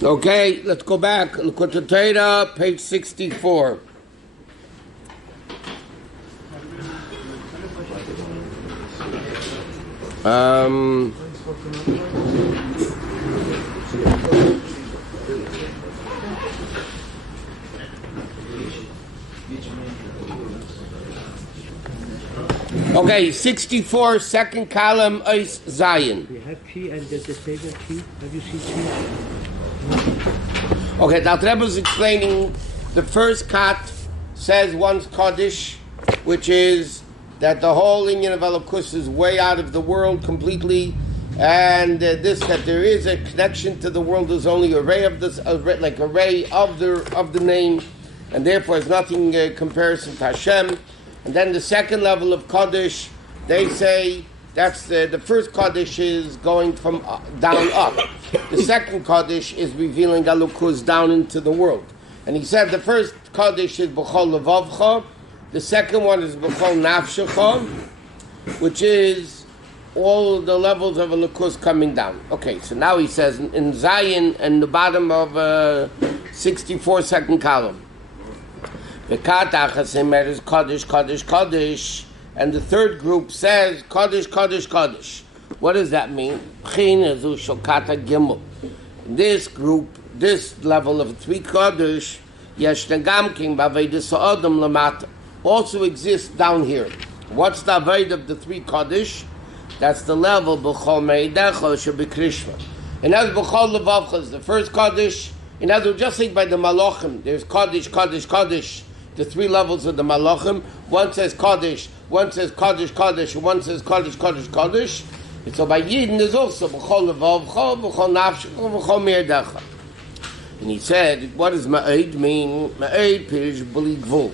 Okay, let's go back. Likkutei Torah, page 64. Okay, 64, second column, Eis Zion. We have key and there's a table key. Have you seen key? Okay, now Rabbi is explaining the first cut says one's Kaddish, which is that the whole Indian of Elokus is way out of the world completely, and that there is a connection to the world. There's only a ray of this, like a ray of the name, and therefore it's nothing comparison to Hashem. And then the second level of Kaddish, they say that's the first Kaddish is going from down up. The second Kaddish is revealing Elokus down into the world. And he said the first Kaddish is B'chol Levavcha, the second one is B'chol Nafshecha, which is all the levels of Elokus coming down. Okay, so now he says in Zion and the bottom of 64 second column, the Katach is Kaddish, Kaddish, Kaddish, and the third group says Kaddish, Kaddish, Kaddish. What does that mean? This group, this level of three Kaddish, also exists down here. What's the avoid of the three Kaddish? That's the level B'chol Meidecha should be Krishma. And as B'chol Levavcha is the first Kaddish. In other words, just like by the Malachim, there's Kaddish, Kaddish, Kaddish. The three levels of the Malachim. One says Kaddish, one says Kaddish, Kaddish, and one says Kaddish, Kaddish, Kaddish. And so by Yidden there's also B'chol Levavcha, B'chol Nafshecha, B'chol Meidecha. And he said, what does Ma'id mean? Ma'id pirish b'li gvul.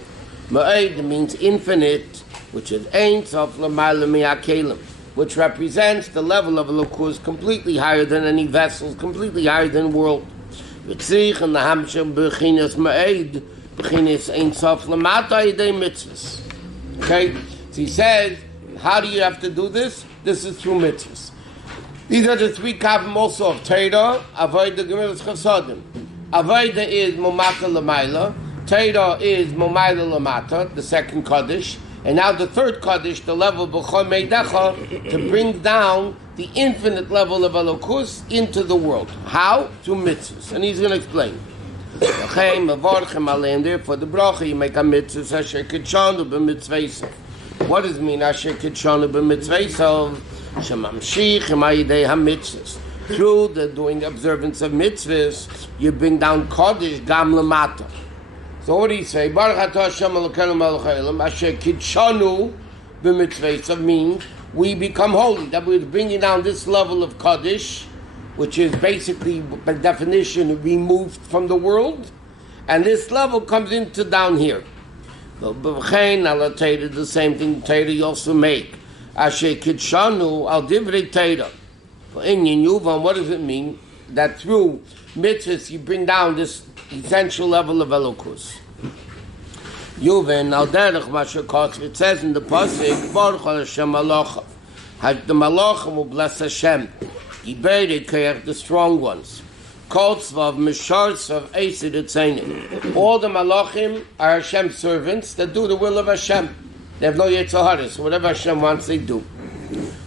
Ma'id means infinite, which is Ein Sof L'mayla Mi'akelim, which represents the level of Elokus completely higher than any vessels, completely higher than world. V'tzich and the Hamshem b'chinas Ma'id, b'chinas Ein Sof L'mata Yidei mitzvahs. Okay? So he says, how do you have to do this? This is through mitzvahs. These are the three kavim also of Torah, Avodah Gemilas Chasadim. Avodah is Momata L'mayla, Torah is Momayla L'mata, the second Kaddish, and now the third Kaddish, the level B'chol Meidecha, to bring down the infinite level of Elokus into the world. How? Through mitzvahs. And he's going to explain. Therefore, the bracha, you make a mitzvah, Asher Kitshanu b'mitzvaysav. What does it mean, Asher Kitshanu b'mitzvaysav? Shemamshich Emayidei HaMitzvahs. Through the doing observance of mitzvahs, you bring down Kaddish Gam Lamata. So what do you say? Baruch Atah Hashem Elokeinu Melech Haolam Asher Kitshanu b'mitzvaysav means we become holy. That we're bringing down this level of Kaddish, which is basically, by definition, removed from the world, and this level comes into down here. But the same thing Torah you also make. Asher Kitshanu al Divrei Torah. What does it mean? That through mitzvahs you bring down this essential level of Elokus. Yuven al derech mashakot. It says in the pasuk, Baruch Hashem Malachav. The Malachim will bless Hashem. Yibedei Koyach, the strong ones. Koltzvav Mishartz of Eisid Etzeinim. All the Malachim are Hashem's servants that do the will of Hashem. They have no Yetzer Hara, so whatever Hashem wants, they do.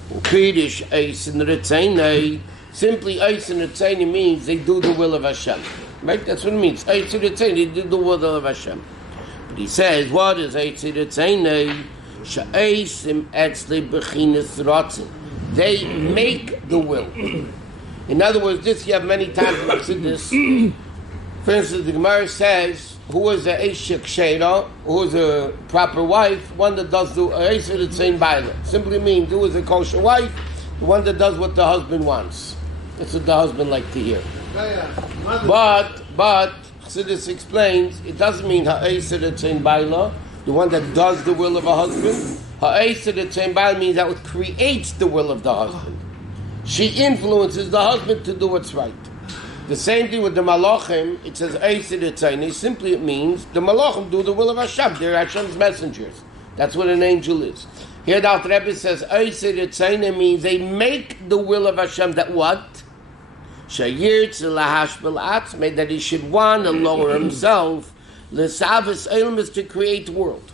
Ukridish Eisid Etzeinei. Simply Eisid Etzeinei means they do the will of Hashem. Right? That's what it means. Eisid Etzeinei, they do the will of Hashem. But he says, what is Eisid Etzeinei? Sha'eisim Etzli Bechinas Ratzin. They make the will. In other words, this you have many times in this. For instance, the Gemara says, who is a Eishek Sheira, who is a proper wife, one that does the Eishek the same Baila. Simply means who is a kosher wife, the one that does what the husband wants. That's what the husband likes to hear. But Chassidus explains, it doesn't mean Ha'eser the same Baila, the one that does the will of a husband. Ha'eser the same Baila means that what creates the will of the husband. She influences the husband to do what's right. The same thing with the Malachim. It says Eisid Etzeinei. Simply it means the Malachim do the will of Hashem. They're Hashem's messengers. That's what an angel is. Here the Rabbi says Eisid Etzeinei means they make the will of Hashem. That what? That he should want to lower himself. L'savas elam is to create the world.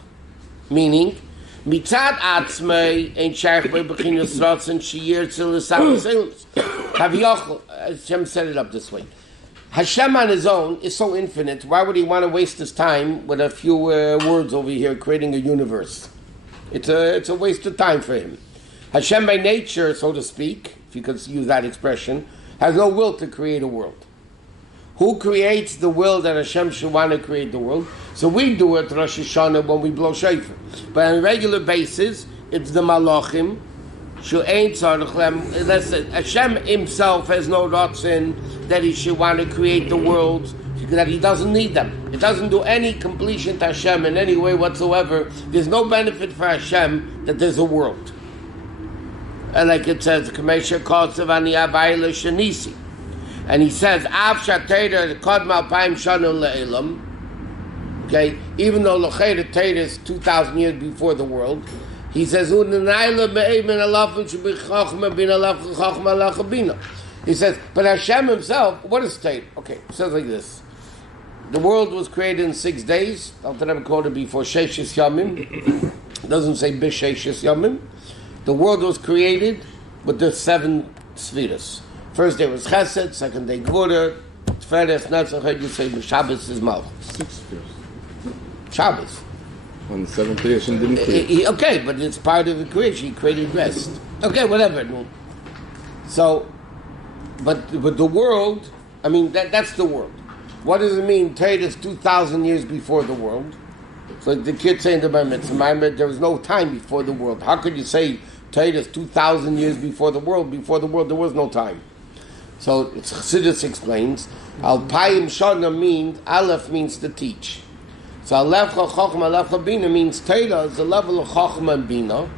Meaning, mitzad atzmei ein shaykh by bechinas ratzon sheyirtze l'savas elam. Hashem set it up this way. Hashem on his own is so infinite. Why would he want to waste his time with a few words over here creating a universe? It's a waste of time for him. Hashem by nature, so to speak, if you could use that expression, has no will to create a world. Who creates the will that Hashem should want to create the world? So we do it Rosh Hashanah when we blow shofar. But on a regular basis, it's the Malachim. Hashem himself has no ratzon that he should want to create the world, that he doesn't need them. It doesn't do any completion to Hashem in any way whatsoever. There's no benefit for Hashem that there's a world. And like it says, and he says, okay, even though Likkutei Torah is 2,000 years before the world, he says, he says, but Hashem himself, what is Torah? Okay, it says like this. The world was created in 6 days. I'll tell them quoted before Sheishis Yamim. It doesn't say Bisheishis Yamim. The world was created with the 7 spheres. First day was Chesed, second day Gvura, Tferes, Netzach, you say Shabbos is Malchus. 6 spheres. Shabbos. On the 7th creation didn't create. Okay, but it's part of the creation. He created rest. Okay, whatever. So, but the world, I mean, that's the world. What does it mean? Torah is 2,000 years before the world. So the kids say in the Bar Mitzvah, there was no time before the world. How could you say Torah is 2,000 years before the world? Before the world, there was no time. So Chassidus explains, Alpayim Shana means, Aleph means to teach. So Aleph Chochma, Aleph Bina means Torah is the level of Chochma and Bina,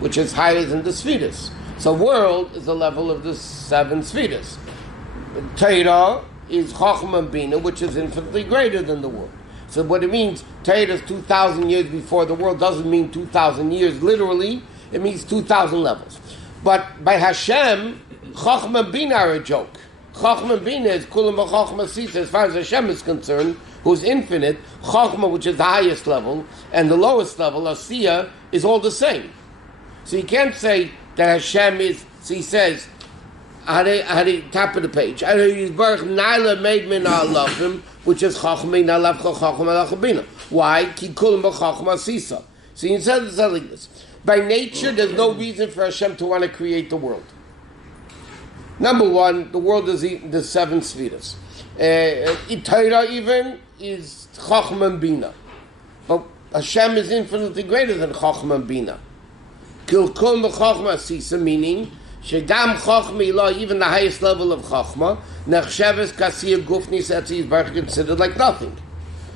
which is higher than the Sfiras. So world is the level of the 7 Sfiras. Torah is Chochma and Bina, which is infinitely greater than the world. So what it means, Torah is 2,000 years before the world, doesn't mean 2,000 years literally, it means 2,000 levels. But by Hashem, Chochma and Bina are a joke. Chochma and Bina is Kulam Chochma Sisa, as far as Hashem is concerned, who's infinite. Chochma, which is the highest level, and the lowest level, Asiya, is all the same. So you can't say that Hashem is, so he says, top of the page, which is Chochma. Why? Ki Kulam Chochma Sisa. So he says it's like this. By nature, there's no reason for Hashem to want to create the world. Number one, the world is the 7 spheres. Torah even is Chochma and Bina. But Hashem is infinitely greater than Chochma and Bina. Kilkul Chochma Sisa, meaning, Shegam Chochma Ilah, even the highest level of Chochma, Nechsheves Kasiyah Gufni Setzi is considered like nothing.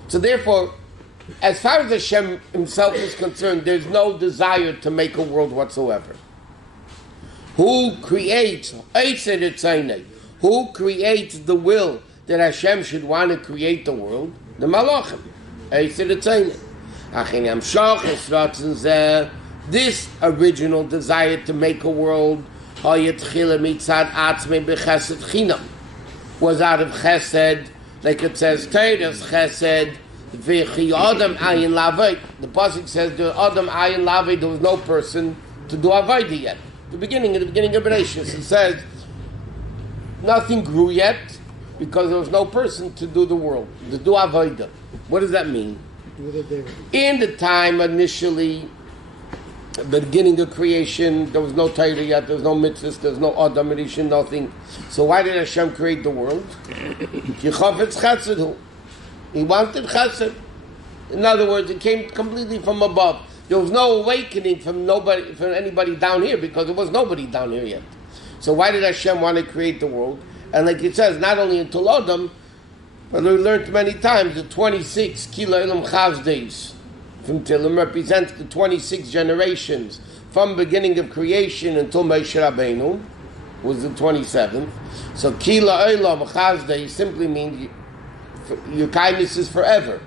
So therefore, as far as Hashem himself is concerned, there's no desire to make a world whatsoever. Who creates the will that Hashem should want to create the world? The Malachim. This original desire to make a world was out of chesed, like it says, Torah's chesed. The pasuk says, the Adam Ayin Lavei, there was no person to do Avodah yet. The beginning of Bereshit, it says, nothing grew yet because there was no person to do the world, to do Avodah. What does that mean? In the time initially, the beginning of creation, there was no Torah yet, there was no mitzvahs, there was no Adam, Rishon, nothing. So why did Hashem create the world? He wanted chesed. In other words, it came completely from above. There was no awakening from anybody down here because there was nobody down here yet. So why did Hashem want to create the world? And like it says, not only until Adam, but we learned many times the 26 Kila Ilam Chavs days from Tilim represents the 26 generations from beginning of creation until Moshe Rabbeinu was the 27th. So Kila Ilam Chavs days simply means your kindness is forever.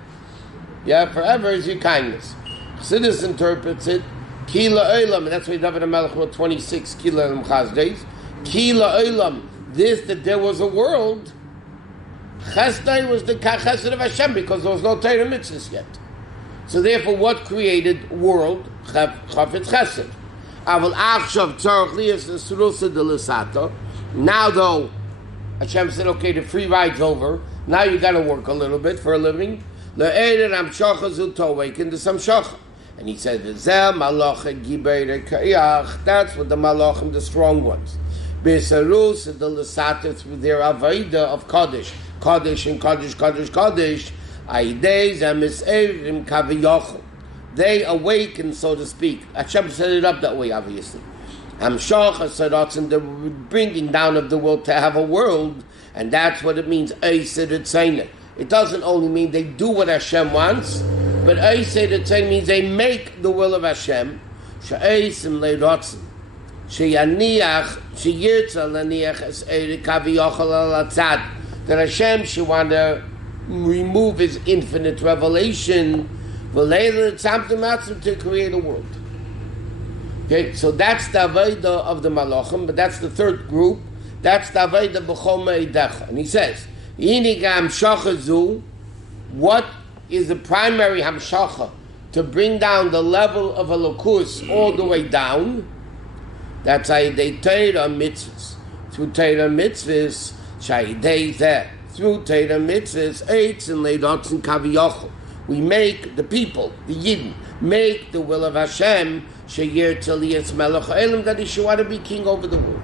Yeah, forever is your kindness. Chassidus interprets it, Kila Olam, and that's why David HaMelech wrote 26 Kila Olam Chaz days. Kila Olam, this, that there was a world, Chesed was the Chesed of Hashem, because there was no Torah mitzvahs yet. So therefore, what created world? Chafetz Chesed. Aval Achshav Tzarech Liyas Nesurusa de L'Sato. Now though, Hashem said, okay, the free ride's over. Now you got to work a little bit for a living. Le'ered Amshacha Zul to awaken to some Shacha. And he said, V'zel Malacha Gibeire Kayach. That's what the Malachim, the strong ones. B'Sarus de L'Sato, through their Avaida of Kodesh. Kodesh and Kodesh, Kodesh, Kodesh. Aidei Zemis'erim Kaviyachim. They awaken, so to speak. Hashem set it up that way, obviously. Hamshach Saratzin, the bringing down of the world to have a world, and that's what it means. It doesn't only mean they do what Hashem wants, but means they make the will of Hashem. She'esim le'rotzin, she'yaniach, she'yirtza laniach es eiri kaviyachal al-atzad, that Hashem should want to remove His infinite revelation, to create a world. Okay, so that's the Aveda of the Malachim, but that's the third group. That's the Aveda b'chol me'idecha. And he says, what is the primary hamshacha to bring down the level of Elokus all the way down? That's Ayidei Torah mitzvahs. Through Torah mitzvahs, Shayidei Zeh. Through Torah mitzvahs, Eitz and Leidotz and Kaviyachol. We make the people, the Yidden, make the will of Hashem, Sheyir Tzaliyas Melech Elam, that He should want to be king over the world.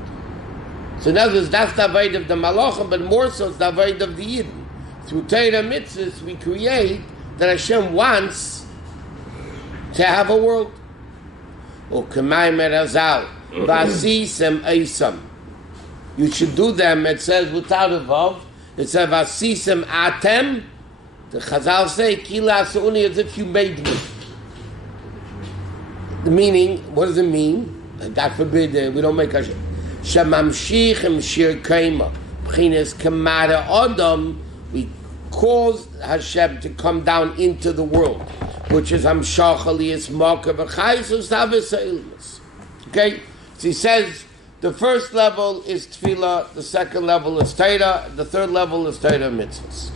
So in other words, that's the Avodah of the Malachim, but more so it's the Avodah of the Yidden. Through Torah mitzvahs, we create that Hashem wants to have a world. O K'may Merazal, Vasisem Eisam. You should do them, it says without a vav, it says Vasisem Atem. The Chazal say, Kila Asuni, as if you made me. The meaning, what does it mean? God forbid, we don't make Hashem. Shemamshichem shir kaima. B'chines kamara Adam, we caused Hashem to come down into the world, which is Hamshach Aliyas Maka B'chayis Ustavus Ha'ilmus. Okay? So he says, the first level is Tefillah, the second level is Torah, the third level is Torah mitzvahs.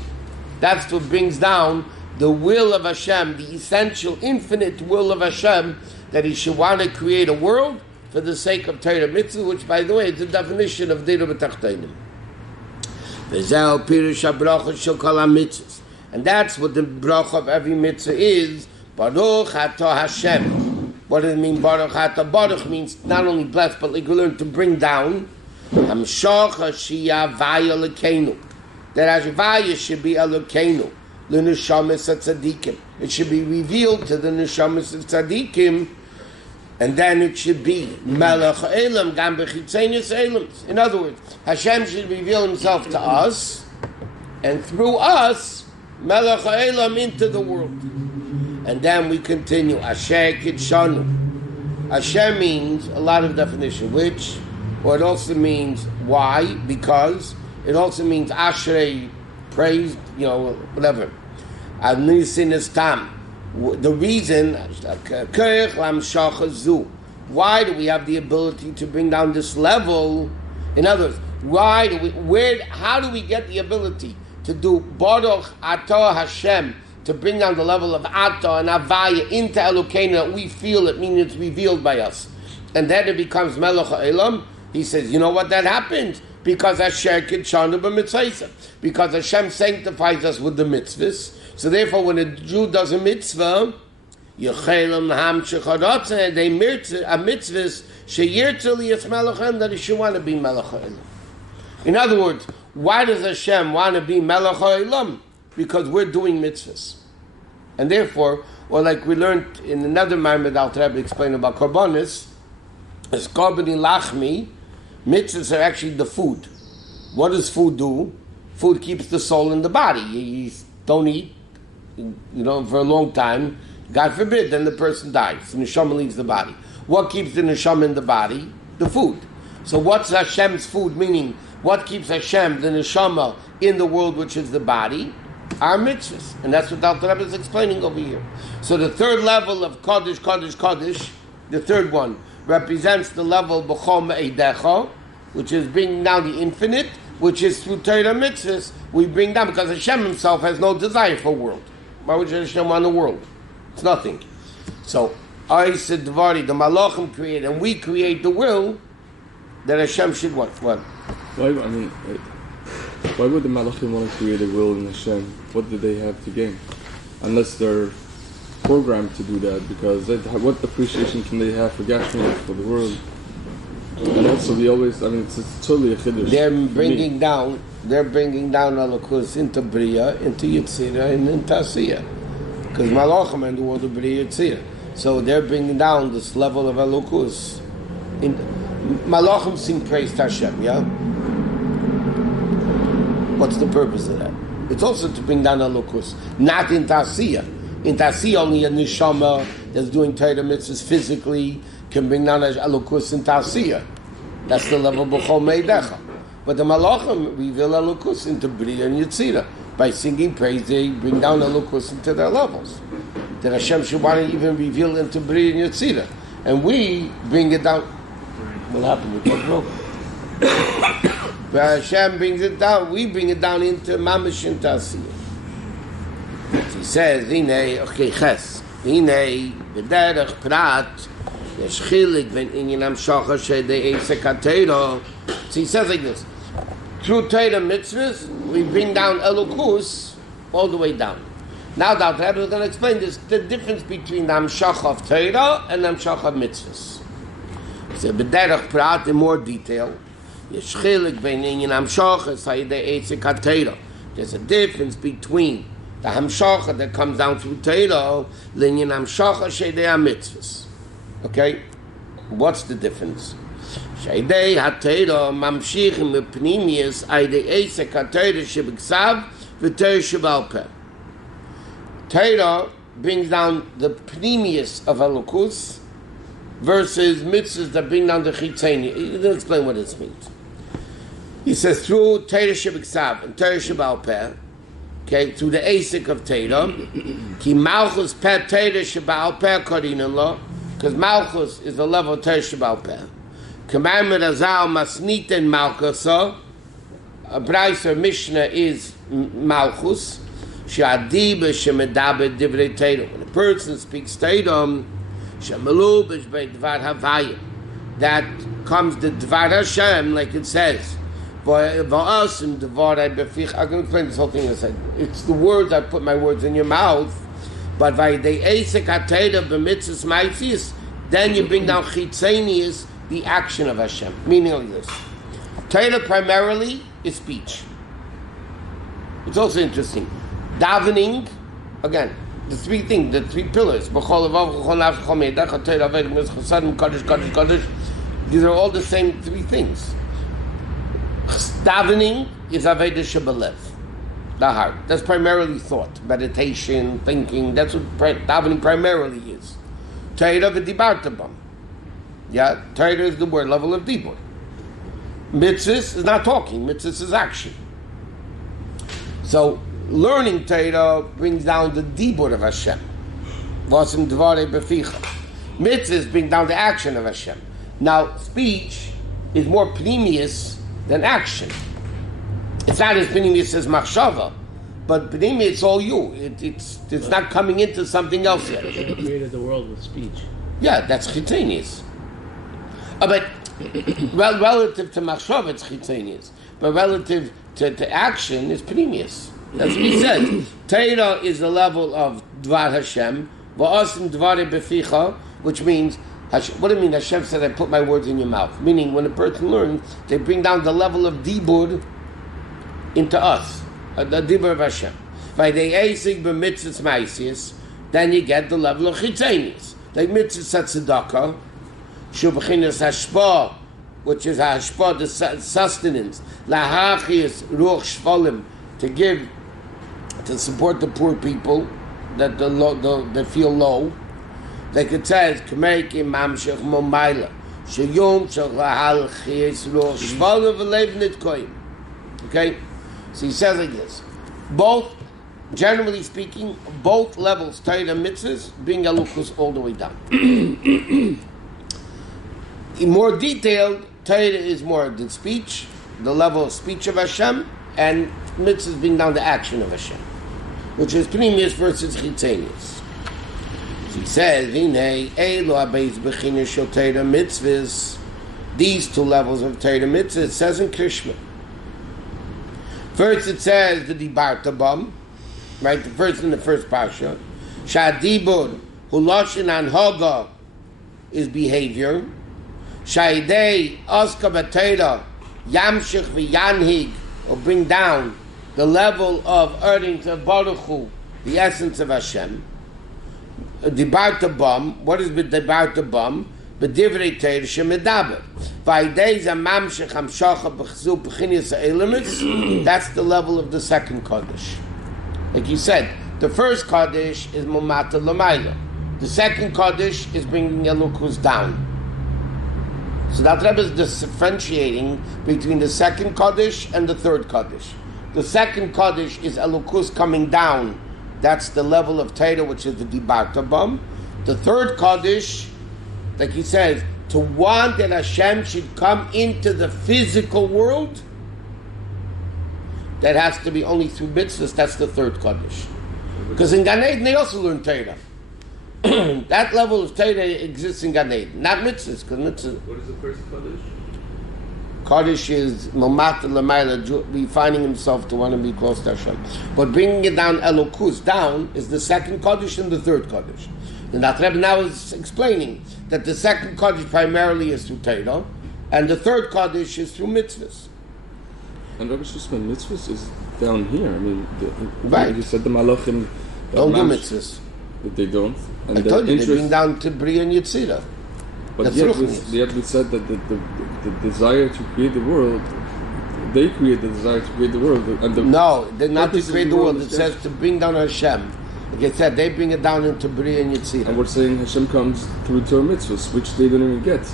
That's what brings down the will of Hashem, the essential, infinite will of Hashem, that He should want to create a world for the sake of Torah mitzvah, which, by the way, is the definition of Deira B'Tachteinim. V'zeh pirush habracha shel kol hamitzvos, and that's what the bracha of every mitzvah is. Baruch atah Hashem. What does it mean, Baruch atah? Baruch means not only blessed, but like we learn to bring down. Hamshach hashiyah vaya lekeinu. That Hashvaya should be Elokeinu, the Neshamas of Tzadikim. It should be revealed to the Neshamas of Tzadikim, and then it should be Melech Elam, Gam B'chitzenis Elams. In other words, Hashem should reveal Himself to us, and through us, Melech Elam into the world. And then we continue, Asher Kitshanu. Asher means a lot of definition, which, or it also means why, because. It also means Ashrei, praised, whatever. The reason, why do we have the ability to bring down this level? In other words, how do we get the ability to do Baruch Atah Hashem, to bring down the level of Atah and Avaya into Elokeinu, that we feel it, meaning it's revealed by us. And then it becomes Melech HaElam. He says, you know what, that happens? Because Hashem kitshanu b'mitzvah. Because Hashem sanctifies us with the mitzvahs. So therefore, when a Jew does a mitzvah, Yechelim hamshich haratzah, they mitzvahs sheyirtza liyas melech, that he should want to be melech ha'elam. In other words, why does Hashem want to be melech ha'elam? Because we're doing mitzvahs, and therefore, or like we learned in another Maamarim that Alter Rebbe explained about korbanos, as korban lachmi. Mitzvahs are actually the food. What does food do? Food keeps the soul in the body. You don't eat, for a long time. God forbid, then the person dies. The neshama leaves the body. What keeps the neshama in the body? The food. So what's Hashem's food? Meaning, what keeps Hashem, the neshama, in the world, which is the body? Our mitzvahs. And that's what Alter Rebbe is explaining over here. So the third level of Kodesh, the third one, represents the level b'chol me'edecha, which is bringing down the infinite, which is through Torah mitzvahs, we bring down, because Hashem himself has no desire for a world. Why would Hashem want a world? It's nothing. So, I said, Dvari, the Malachim create, and we create the will, that Hashem should what? What? Why would the Malachim want to create a will in Hashem? What do they have to gain? Unless they're programmed to do that, because what appreciation can they have for Gashmias, for the world? And also, it's totally a chiddush. They're bringing down Elokus into Bria, into Yitzira, and into Asiya. Because Malachim are in the world of Bria Yitzira. So they're bringing down this level of Elokus. Malachim sing praise to Hashem, yeah? What's the purpose of that? It's also to bring down Elokus, not in Asiya. In Asiya, only a neshama that's doing Torah mitzvahs physically can bring down Elokus in Asiya. That's the level of B'chol Meidecha. But the Malachim reveal Elokus into Bria and Yitzira. By singing praise, they bring down Elokus into their levels. That Hashem should want to even reveal into Bria and Yitzira. And we bring it down. What happened? It got broken. But Hashem brings it down. We bring it down into Mamash and Asiya. He says, Hine, okay, Ches. Hine, B'derech Prat, Yesh Chilik Ben Inyan Amshacha Shedei Eisek HaTeiro. So he says like this. Through Torah mitzvahs, we bring down Elokus all the way down. Now that we're going to explain this, the difference between the Amshach of Torah and the Amshach of mitzvahs. So B'derech Prat in more detail. Yesh Chilik Ben Inyan Amshacha Shedei Eisek HaTeiro. There's a difference between the Hamshacha that comes down through Torah, Linyan Hamshacha Shedei HaMitzvahs. Okay? What's the difference? Shedei HaTorah Mamshichim Mepnimius Aidei Eisek HaTorah Shebiksav V'Torah Shebal Peh. Torah brings down the Pnimius of Elokus versus mitzvahs that bring down the Chitzeni. He didn't explain what this means. He says through Torah Shebiksav and Torah Shebal Peh, okay, through the Asik of Torah, Ki Malchus Peh Torah Shebal Peh Korinan Lo, because Malchus is the level of Torah Shebal Peh. Commandment Azal Masniten Malchus, a Braisa Mishnah is Malchus, She'adiba She'medaber Divrei Torah. When a person speaks Torah, She'melubish Bei Dvar Havayim, that comes the Dvar Hashem, like it says, I can explain this whole thing in a second. It's the words, I put my words in your mouth, but then you bring down chitzenius, the action of Hashem. Meaning like this. Torah primarily is speech. It's also interesting. Davening, again, the three things, the three pillars. These are all the same three things. Davening is Aveda Shebelev, the heart. That's primarily thought, meditation, thinking. That's what davening primarily is. Torah v'dibartabam. Yeah, Torah is the word level of dibur. Mitzvahs is not talking. Mitzvahs is action. So learning Torah brings down the dibur of Hashem. Vasim dvarei beficha. Mitzvahs bring down the action of Hashem. Now speech is more pnimius than action. It's not as pnimius as machshava, but pnimius it's all you. It's not coming into something else yet. He created the world with speech. Yeah, that's chitzenius. But well, relative to machshava, it's chitzenius. But relative to action, it's pnimius. That's what he says. Torah is the level of dvar Hashem, va'asim dvarei beficha, which means what do you mean? Hashem said, I put my words in your mouth. Meaning, when a person learns, they bring down the level of dibur into us. The dibur of Hashem. By the eisig b'mitzvahs ma'isius, then you get the level of chitzenius. Like mitzvahs tzedakah, shubchinas hashpah, which is hashpah, the sustenance, lahachius ruach shvalim, to give, to support the poor people that that feel low. Like it says, "K'meik imam shech momayla, sheyom shech lahal chiyes ruach shvalim v'leiv nitkoyim." Okay, so he says like this: both, generally speaking, both levels, Torah and mitzvahs, bring Elukus all the way down. In more detailed, Torah is more than speech, the level of speech of Hashem, and mitzvahs being down the action of Hashem, which is Pnimius versus Chitzenius. So he says, Vinei, Elo Abeis Bechina Shel Torah mitzvahs, these two levels of Torah mitzvahs, it says in Krishma. First it says the Dibarta Bam, right, the first in the first Parshat, Shadibur, Huloshin Anhoga, is behavior. Shaidei Oska B'Torah Yamshich v'Yanhig, or bring down the level of earnings of Baruch Hu, the essence of Hashem. Dibarta Bam, what is Dibarta Bam? B'divrei Torah shemedaber. V'aidei zamamshich hamshacha b'chzu b'chinis ha'elemis. That's the level of the second Kaddish. Like you said, the first Kaddish is Mumata L'mayla. The second Kaddish is bringing Elokus down. So that Rebbe is differentiating between the second Kaddish and the third Kaddish. The second Kaddish is Elokus coming down. That's the level of Torah, which is the Dibarta Bam. The third Kaddish, like he says, to want that Hashem should come into the physical world, that has to be only through mitzvahs. That's the third Kaddish. Because in Gan Eden they also learn Torah. That level of Torah exists in Gan Eden, not mitzvahs. Because mitzvahs. What is the first Kaddish? Kaddish is Mamat L'mayla, finding himself to want to be close to Hashem. But bringing it down, Elokus, down, is the second Kaddish and the third Kaddish. And that Rebbe now is explaining that the second Kaddish primarily is through Torah, and the third Kaddish is through mitzvahs. And Rabbi Shusterman, mitzvahs is down here. I mean, right. You said the Malachim don't do mitzvahs. That they don't. And I told you, they bring down to Bria and Yetzirah. But yet we said that the desire to create the world, they create the desire to create the world. And no, they're not to create the world. It says to bring down Hashem. Like I said, they bring it down into Bria and Yetzirah. And we're saying Hashem comes through Torah mitzvahs, which they don't even get.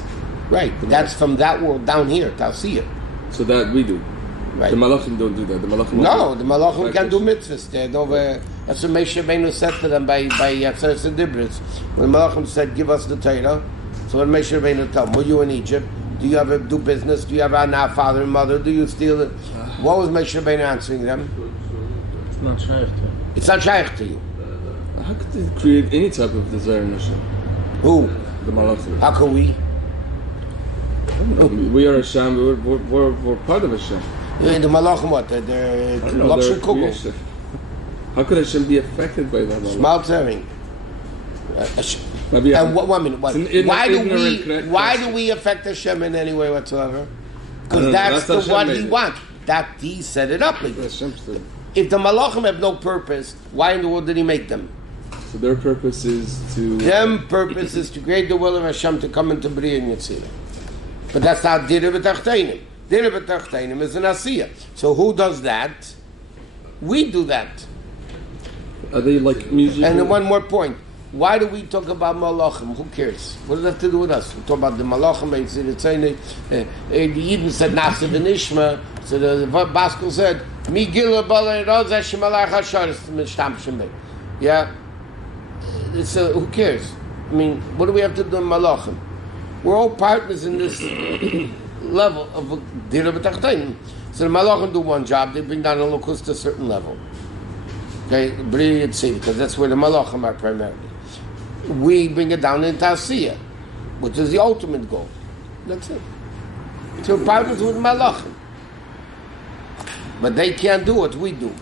Right, that's from that world down here, Talsiyah. So that we do. Right. The Malachim don't do that. The Malachim can do mitzvahs. That's what Moshe Rabbeinu said to them by Yatzeres Dibris. When Malachim said, give us the Torah, so when Moshe Rabbeinu told them, were you in Egypt? Do you ever do business? Do you have a father and mother? Do you steal it? What was Moshe Rabbeinu answering them? It's not shaykh to you. It's not shaykh to you. How could they create any type of desire in Hashem? Who? The Malachim. How can we? We are Hashem. We're part of Hashem. The Malachim what? They're Lakshon Kugel. How could Hashem be affected by that? Small serving. And 1 minute. Why do we affect Hashem in any way whatsoever? Because that's the one He wants. That He set it up like this. If the Malachim have no purpose, why in the world did He make them? So their purpose is to... Them purpose is to create the will of Hashem to come into Bria and Yetzirah. But that's not Dira B'Tachteinim. Dira B'Tachteinim is an Asiyah. So who does that? We do that. Are they like music? And then one more point. Why do we talk about Malachim? Who cares? What does that have to do with us? We talk about the Malachim. The Yidden said Nasiv and Ishma. So the Baskel said, Mi Gila Balei Roza Shemalach HaSharis Mishtam. Yeah? Who cares? I mean, what do we have to do in Malachim? We're all partners in this level of Dira B'Tachteinim. So the Malachim do one job, they bring down a Elokus to a certain level. Okay, Bria Yetzirah, because that's where the Malachim are primarily. We bring it down in Tasiyah, which is the ultimate goal. That's it. So we're partners with Malachim. But they can't do what we do.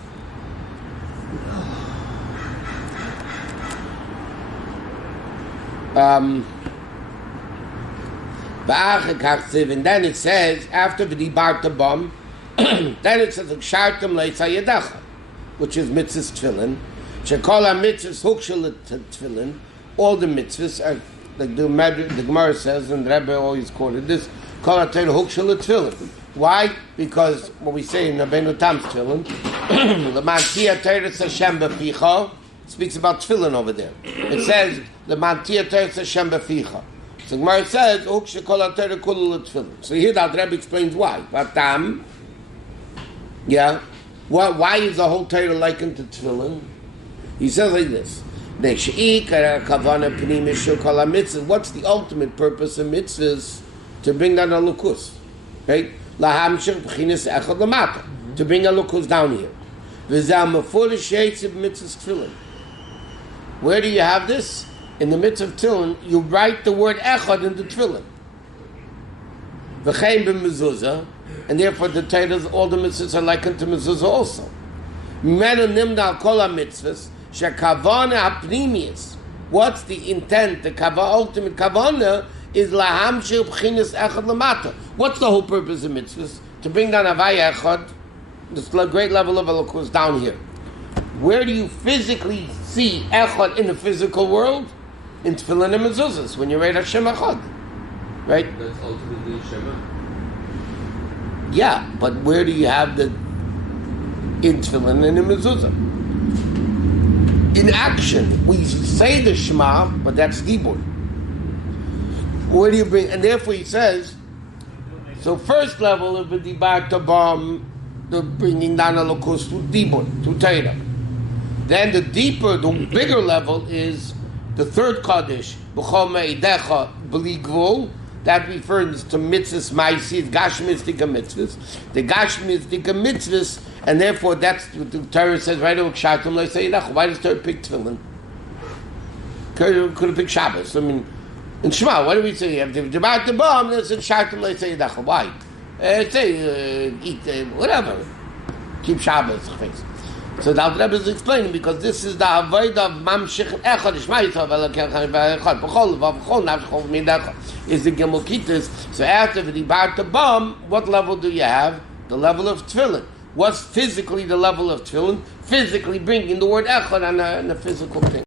And then it says, after the Dibarta Bam, then it says, Kshartam Leitza Yedacha, which is mitzvahs tefillin. Shekol ha-mitzvahs hukshel tefillin. All the mitzvahs are, like the Gemara says, and the Rebbe always quoted this, Kol ha-Torah hukshel tefillin. Why? Because what we say in Rabbeinu Tam's tefillin, L'man Torah Hashem b'ficha, speaks about tefillin over there. It says, L'man Torah Hashem b'ficha. So the Gemara says, Hukshel kol ha-Torah kulu l'tefillin. So here the Rebbe explains why. Vatam, yeah. Why is the whole Torah likened to tefillin? He says like this: what's the ultimate purpose of mitzvahs? To bring down Elokus. Right? Lahamshir b'chinas echad lamata. To bring a lukus down here. V'zeh mefulish yetziv mitzvahs tefillin. Where do you have this? In the midst of tefillin, you write the word echad in the tefillin. V'chein b'mezuzah, and therefore the titles, all the mitzvahs are likened to mezuzah also. Menu nimna al kol ha-mitzvahs, shekavana ha-pnimius. What's the intent? The ultimate kavana is lahamshir b'chinas echad lamata. What's the whole purpose of mitzvahs? To bring down havaya echad, this great level of elokus down here. Where do you physically see echad in the physical world? In tefillin and mezuzahs, when you read Hashem echad. Right? That's ultimately Shema. Yeah, but where do you have the in tefillin and in mezuzah? In action, we say the Shema, but that's dibur. Where do you bring? And therefore he says, so first level of the dibar tabam, the bringing down a lokus to dibur, to Torah. Then the deeper, the bigger level is the third kaddish, b'chol me'idecha b'li gvul. That refers to mitzvahs, ma'asis, gashmistika mitzvahs. The gashmistika mitzvahs, and therefore that's what the Torah says right over Kshatum le'seidach. Why does Torah pick tefillin? Could have picked Shabbos. I mean, in Shema, what do we say? You have the Jabbat the bomb, then it's Kshatum le'seidach. Why? Eat, whatever. Keep Shabbos. So the Rebbe is explaining because this is the avoid of mamshich echad ishmaitov elakechad b'chol v'chol nafshchol midachad is the gemukitis. So after the dibar to bomb, what level do you have? The level of tefillin. What's physically the level of tefillin? Physically bringing the word echad on the physical thing.